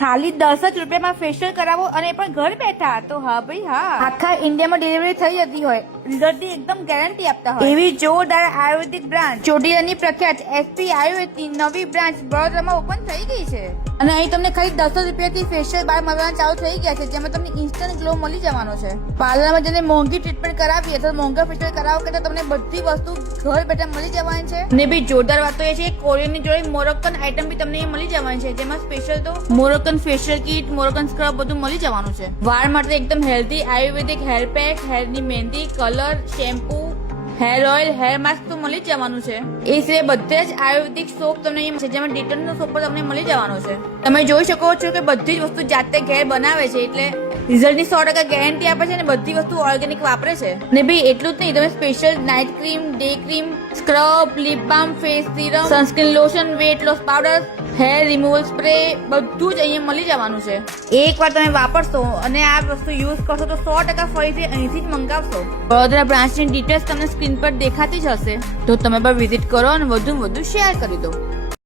ખાલી 10 જ રૂપિયામાં ફેશિયલ કરાવો અને પણ ઘર બેઠા. તો હા ભાઈ હા, આખા ઇન્ડિયામાં ડિલિવરી થઈ જતી હોય, રિઝલ્ટની એકદમ ગેરંટી આપતા હોય એવી જોરદાર આયુર્વેદિક બ્રાન્ચ ચોટીલાની પ્રખ્યાત એસપી આયુર્વેદની નવી બ્રાન્ચ વડોદરામાં ઓપન થઈ ગઈ છે. અને અહીં તમને ખાલી 10 રૂપિયાથી ફેશિયલ બાર મળવાના ચાલુ થઈ ગયા છે, જેમાં તમને ઇન્સ્ટન્ટ ગ્લો મળી જવાનો છે. પાર્લરમાં જઈને મોંઘી ટ્રીટમેન્ટ કરાવીએ તો મોંઘા ફેશિયલ કરાવો કે તમને બધી વસ્તુ ઘર બેઠા મળી જવાની છે. ને બી જોરદાર વાત તો એ છે કોરિયનની જોડે મોરોક્કન આઈટમ બી તમને મળી જવાની છે, જેમાં સ્પેશિયલ તો Moroccan facial kit, Moroccan scrub બધું મળી જવાનું છે. વાળ માટે એકદમ હેલ્ધી આયુર્વેદિક હેર પેક, હેરની mehndi, colour, shampoo, hair oil, hair mask તો મળી જ જવાનું છે. એ સિવાય બધે જ આયુર્વેદિક સોપ તમને અહીંયા છે, જેમાં ડિટર્જન્ટનો સોપ પણ તમને મળી જવાનો છે. તમે જોઈ શકો છો કે બધી જ વસ્તુ જાતે ઘેર બનાવે છે, એટલે રિઝલ્ટની 100% ગેરંટી આપે છે અને બધી વસ્તુ ઓર્ગેનિક વાપરે છે. ને ભાઈ એટલું જ નહીં, તમે special night cream, day cream, scrub, lip balm, face serum, sunscreen lotion, weight loss powder, hair removal spray બધું જ અહીંયા મળી જવાનું છે. એકવાર તમે વાપરશો અને આ વસ્તુ યુઝ કરશો તો 100% ફરીથી અહીંથી જ મંગાવશો. વડોદરા બ્રાન્ચની ડિટેલ્સ તમને સ્ક્રીન પર દેખાતી જ હશે, તો તમે પણ વિઝિટ કરો અને વધુ શેર કરી દો.